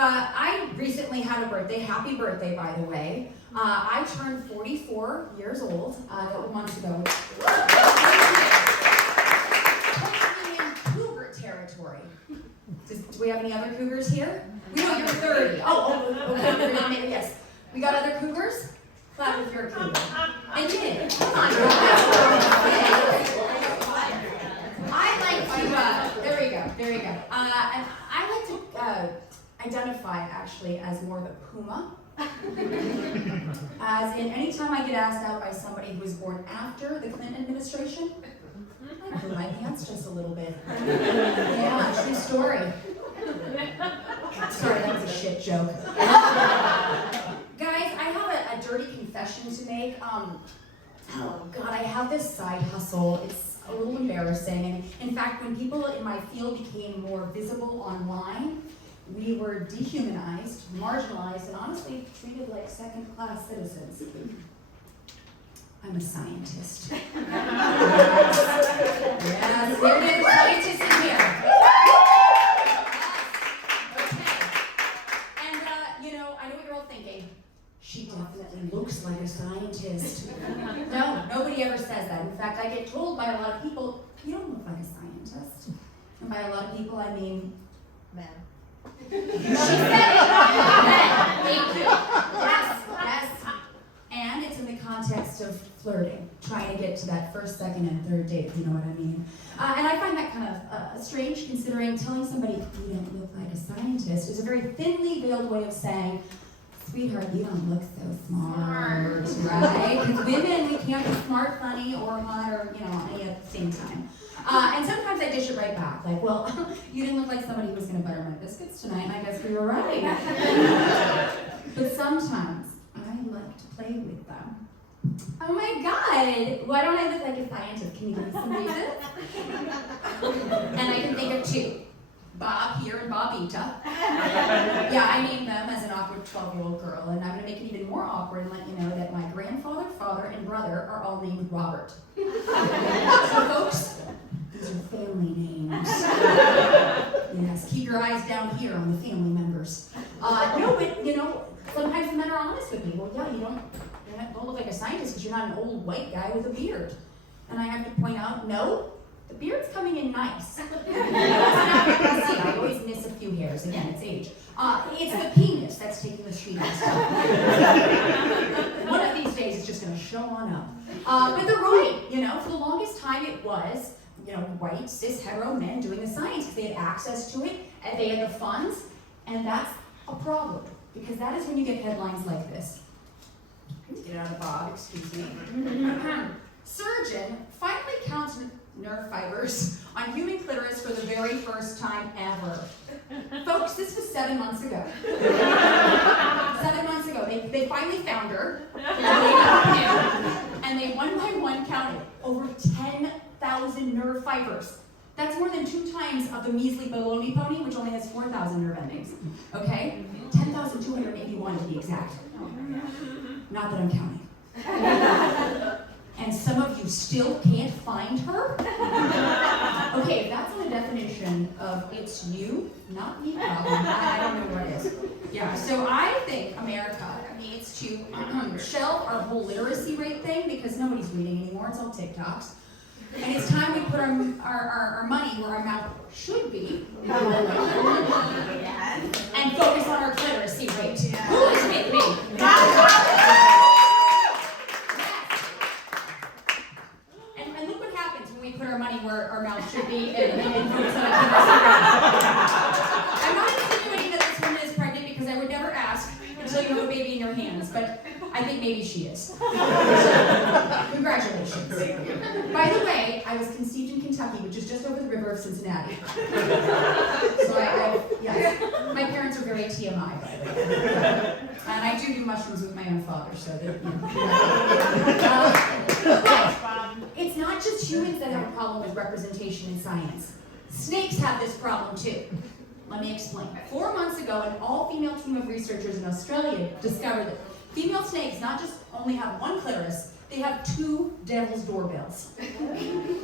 I recently had a birthday. Happy birthday, by the way. I turned 44 years old a couple months ago. Totally in cougar territory. Do we have any other cougars here? We know you're 30. Okay, yes. We got other cougars? Clap if you're a cougar. And you did. Come on, I like to, there we go. And I like to identify actually as more of a puma. As in, anytime I get asked out by somebody who was born after the Clinton administration, I pull my pants just a little bit. Yeah, true story. Sorry, that was a shit joke. Guys, I have a dirty confession to make. Oh God, I have this side hustle. It's a little embarrassing. And in fact, when people in my field became more visible online, we were dehumanized, marginalized, and honestly treated like second-class citizens. I'm a scientist. Yes, there it is, scientists in here. Okay. And, I know what you're all thinking. She definitely looks like a scientist. No, nobody ever says that. In fact, I get told by a lot of people, you don't look like a scientist. And by a lot of people, I mean, men. She said it! Men. Thank you. Yes. And it's in the context of flirting, trying to get to that first, second, and third date, if you know what I mean. And I find that kind of strange, considering telling somebody you don't look like a scientist is a very thinly veiled way of saying, sweetheart, you don't look so smart, right? Because women, we can't be smart, funny, or hot, or, any at the same time. And sometimes I dish it right back, like, well, you didn't look like somebody who was going to butter my biscuits tonight, and I guess we were right. But sometimes I like to play with them. Oh my God, why don't I look like a scientist? Can you give me some reasons? And I can think of two. Bob here and Bobita. Yeah, I named them as an awkward 12-year-old girl, and I'm going to make it even more awkward and let you know that my grandfather, father, and brother are all named Robert. So folks, these are family names. Yes, keep your eyes down here on the family members. No, but, sometimes the men are honest with me. Well, yeah, you don't look like a scientist because you're not an old white guy with a beard. And I have to point out, no, the beard's coming in nice. I always miss a few hairs. Again, it's age. It's the penis that's taking the sweetest. One of these days, it's just going to show on up. But they're right. For the longest time, it was, white, cis, hetero men doing the science because they had access to it and they had the funds. And that's a problem because that is when you get headlines like this. Get out of Bob, excuse me. Surgeon finally counts nerve fibers on human clitoris for the very first time ever. Folks, this was 7 months ago. 7 months ago, they finally found her, and they one by one counted over 10,000 nerve fibers. That's more than 2 times of the measly baloney pony, which only has 4,000 nerve endings. Okay? 10,281 to be exact. Not that I'm counting. And some of you still can't find her? Okay, if that's on a definition of it's you, not me problem, I don't know what it is. Yeah, so I think America needs to shelve our whole literacy rate thing because nobody's reading anymore, it's all TikToks. And it's time we put our money where our mouth should be and focus on our literacy rate. Who is with me? And look what happens when we put our money where our mouth should be and focus on our literacy rate. I'm not insinuating that this woman is pregnant because I would never ask until you have a baby in your hands, but I think maybe she is. Congratulations. By the way, I was conceived in Kentucky, which is just over the river of Cincinnati. So yes, my parents are very TMI, by the way. And I do mushrooms with my own father, so that, but it's not just humans that have a problem with representation in science. Snakes have this problem too. Let me explain. 4 months ago, an all-female team of researchers in Australia discovered that female snakes not just only have one clitoris, they have 2 devil's doorbells.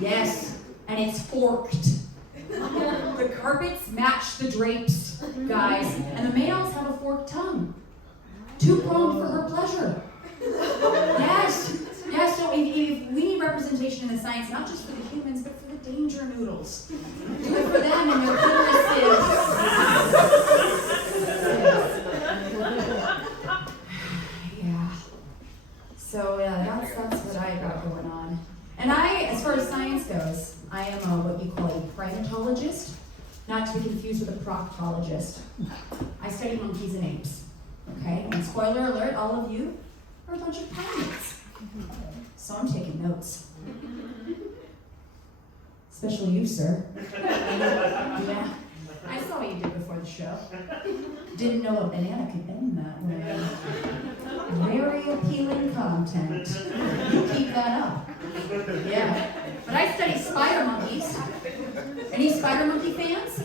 Yes, and it's forked. The carpets match the drapes, guys, and the males Two-pronged for her pleasure. Yes. Yes, so if we need representation in the science, not just for the humans, but for the danger noodles. Do it for them and their clitorises. Yeah. So that's what I got going on. And as far as science goes, I am what you call a primatologist, not to be confused with a proctologist. I study monkeys and apes. Okay? And spoiler alert, all of you are a bunch of primates. So I'm taking notes. Especially you, sir. Yeah. I saw what you did before the show. Didn't know a banana could end that way. Very appealing content. You keep that up. Yeah. But I study spider monkeys. Any spider monkey fans?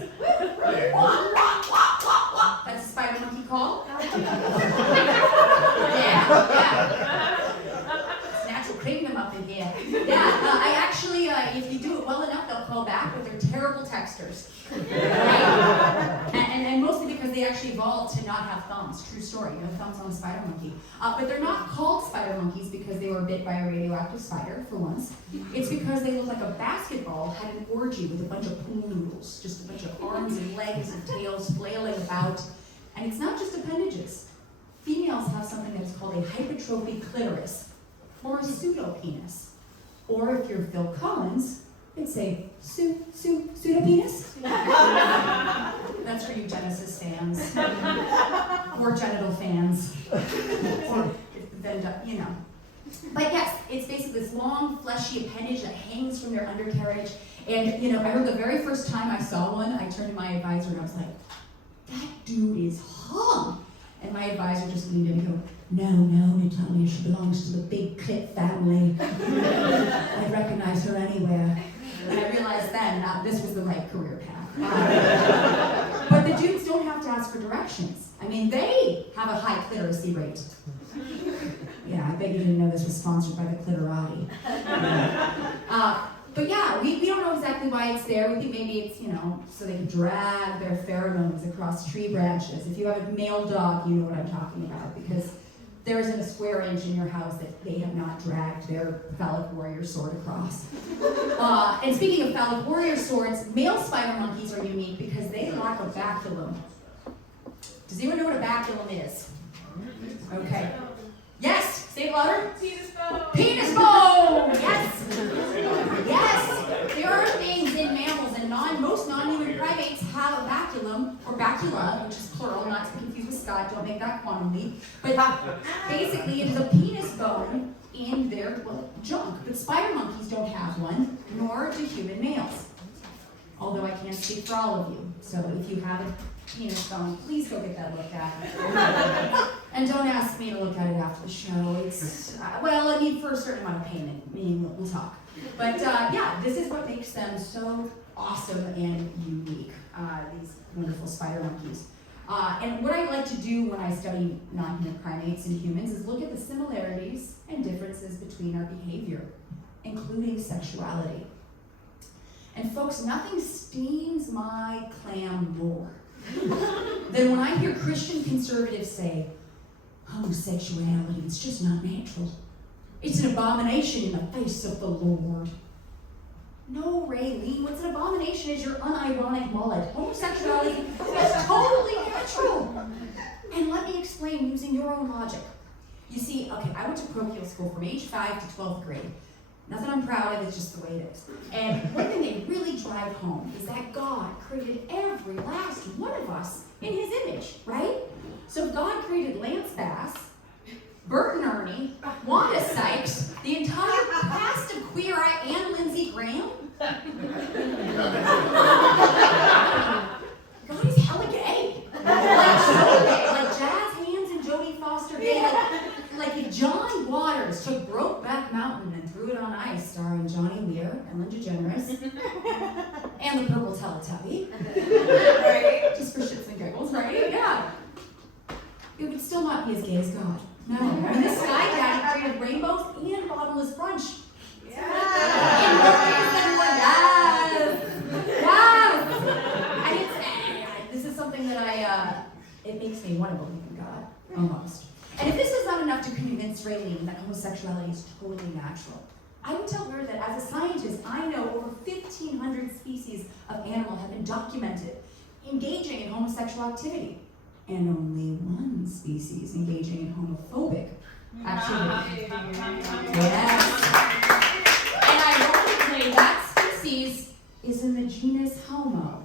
That's a spider monkey call? Yeah. Bring them up in here. Yeah, I actually, if you do it well enough, they'll call back, but they're terrible texters. Right? And mostly because they actually evolved to not have thumbs. True story, no thumbs on a spider monkey. But they're not called spider monkeys because they were bit by a radioactive spider, for once. It's because they look like a basketball had an orgy with a bunch of pool noodles. Just a bunch of arms and legs and tails flailing about. And it's not just appendages. Females have something that is called a hypertrophied clitoris, or a pseudopenis. Or if you're Phil Collins, it'd say pseudopenis. That's for you Genesis fans. Or genital fans. Or then, you know. But yes, it's basically this long, fleshy appendage that hangs from their undercarriage. And, you know, I remember the very first time I saw one, I turned to my advisor and I was like, that dude is hung. And my advisor just leaned in and go, no, Natalia, she belongs to the big clit family. I'd recognize her anywhere. And I realized then this was the right career path. But the dudes don't have to ask for directions. I mean, they have a high cliteracy rate. Yeah, I bet you didn't know this was sponsored by the Clitorati. But yeah, we don't know exactly why it's there. We think maybe it's, you know, so they can drag their pheromones across tree branches. If you have a male dog, you know what I'm talking about, because there isn't a square inch in your house that they have not dragged their phallic warrior sword across. And speaking of phallic warrior swords, male spider monkeys are unique because they lack a baculum. Does anyone know what a baculum is? Okay. Yes, say it louder. Penis bone. Penis bone. Yes. Yes. There are things in mammals and most non-human primates have a baculum or bacula, which is plural, not to be confused with Scott. Don't make that quantum leap. But basically, it is a penis bone in their junk. But spider monkeys don't have one, nor do human males. Although I can't speak for all of you. So if you have a penis bone, please go get that looked at. And don't ask me to look at it after the show. It's, well, I mean, for a certain amount of payment. I mean, we'll talk. But yeah, this is what makes them so awesome and unique, these wonderful spider monkeys. And what I like to do when I study non-human primates and humans is look at the similarities and differences between our behavior, including sexuality. And folks, nothing steams my clam more than when I hear Christian conservatives say, homosexuality, it's just not natural. It's an abomination in the face of the Lord. No, Raylene, what's an abomination is your unironic mullet. Homosexuality is totally natural. And let me explain using your own logic. You see, okay, I went to parochial school from age 5 to 12th grade. Nothing I'm proud of, it's just the way it is. And one thing they really drive home is that God created every last one of us in his image, right? So if God created Lance Bass, Bert and Ernie, Wanda Sykes, the entire cast of Queer Eye, and Lindsey Graham, God is hella gay. Like Jazz Hands and Jodie Foster gay. Like if John Waters took Brokeback Mountain and threw it on ice, starring Johnny Weir, Ellen DeGeneres, and the Purple Teletubby, right? Just for shits and giggles, right? Yeah. It would still not be as gay as God. No. I mean, this Sky Daddy created rainbows and bottomless brunch. Yeah. Yes. And this is something that it makes me want to believe in God, almost. And if this is not enough to convince Raylene that homosexuality is totally natural, I would tell her that as a scientist, I know over 1,500 species of animal have been documented engaging in homosexual activity, and only one species engaging in homophobic activity. Yes. And ironically, that species is in the genus Homo.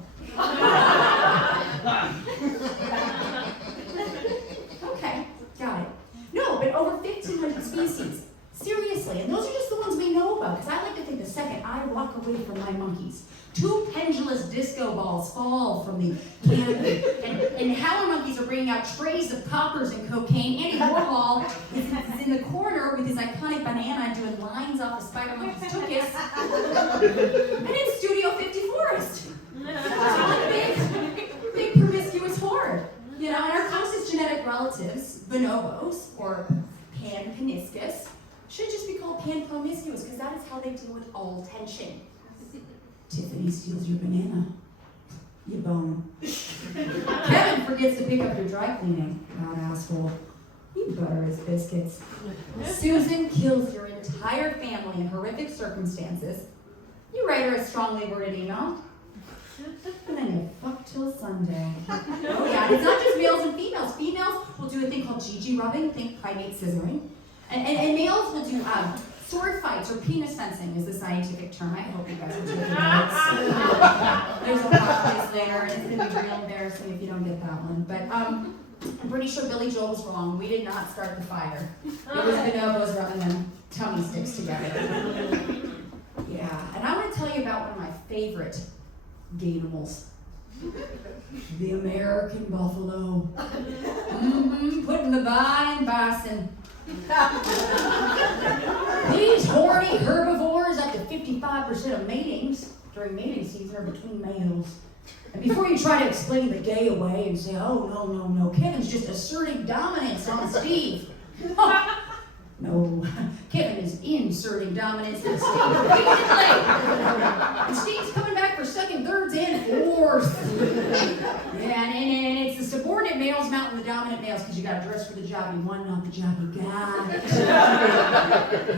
Okay, got it. No, but over 1,500 species. Seriously, and those are just the ones we know about, because I like to think the second I walk away from my monkeys, 2 pendulous disco balls fall from the canopy, and howler monkeys are bringing out trays of poppers and cocaine. Andy Warhol is in the corner with his iconic banana doing lines off the spider monkey's tuchus, and in Studio 50 Forest. Big promiscuous horde. You know, and our closest genetic relatives, bonobos, or pan-peniscus, should just be called pan-promiscuous, because that is how they deal with all tension. Tiffany steals your banana. You bone. Kevin forgets to pick up your dry cleaning. God, asshole. You butter his biscuits. Susan kills your entire family in horrific circumstances. You write her a strongly worded email. And then you fuck till Sunday. Oh yeah, it's not just males and females. Females will do a thing called Gigi rubbing, think primate scissoring. And males will do sword fights, or penis fencing is the scientific term. I hope you guys are taking notes. There's a hot place there, and it's going to be real embarrassing if you don't get that one. But I'm pretty sure Billy Joel was wrong. We did not start the fire. It was bonobos rubbing them tummy sticks together. Yeah, and I want to tell you about one of my favorite animals. The American buffalo. Putting the vine bison. These horny herbivores, up to 55% of matings during mating season, are between males. And before you try to explain the gay away and say, oh, no, Kevin's just asserting dominance on Steve. No, Kevin is inserting dominance in Steve repeatedly. And Steve's coming back for second, thirds, and fourths. Yeah, and it's the subordinate males mounting the dominant males, because you got to dress for the job you want, not the job you got.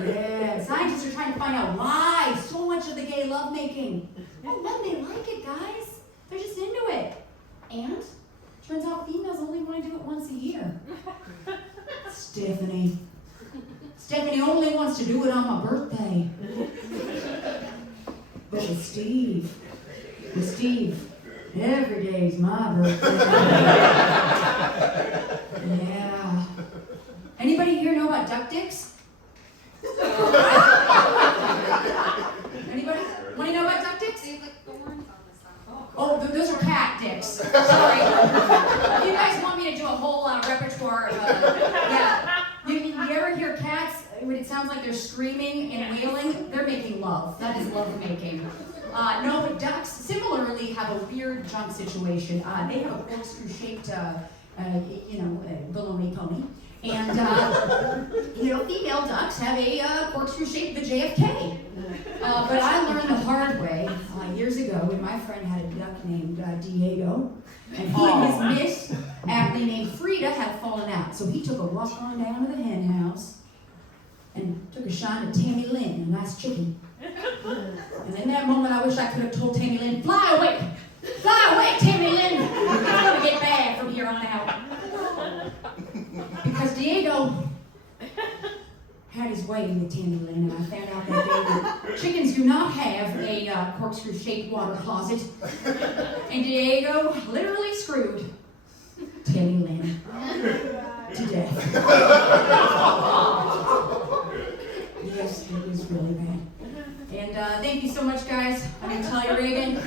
Yeah, scientists are trying to find out why so much of the gay lovemaking. Oh, when they like it, guys. They're just into it. And turns out females only want to do it once a year. Stephanie only wants to do it on my birthday. But with Steve, every day's my birthday. Yeah. Anybody here know about duck dicks? Anybody? Want to know about duck dicks? Oh, those are cat dicks. Sorry. You guys want me to do a whole repertoire of, yeah. You ever hear cats, when it sounds like they're screaming and wailing? They're making love. That is love making. No, but ducks similarly have a weird jump situation. They have a corkscrew-shaped, baloney pony. And, female ducks have a corkscrew-shaped JFK. But I learned the hard way years ago when my friend had a duck named Diego. And he and his miss, aptly named Frida, had fallen out. So he took a walk on down to the hen house and took a shot at Tammy Lynn, a nice chicken. And in that moment, I wish I could have told Tammy Lynn, fly away, Tammy Lynn. It's going to get bad from here on out. Because Diego had his way with Tammy Lynn, and I found out that chickens do not have a corkscrew-shaped water closet. And Diego literally screwed Tammy Lynn to death. Yes, it was really bad. And thank you so much, guys. I'm Natalia Reagan.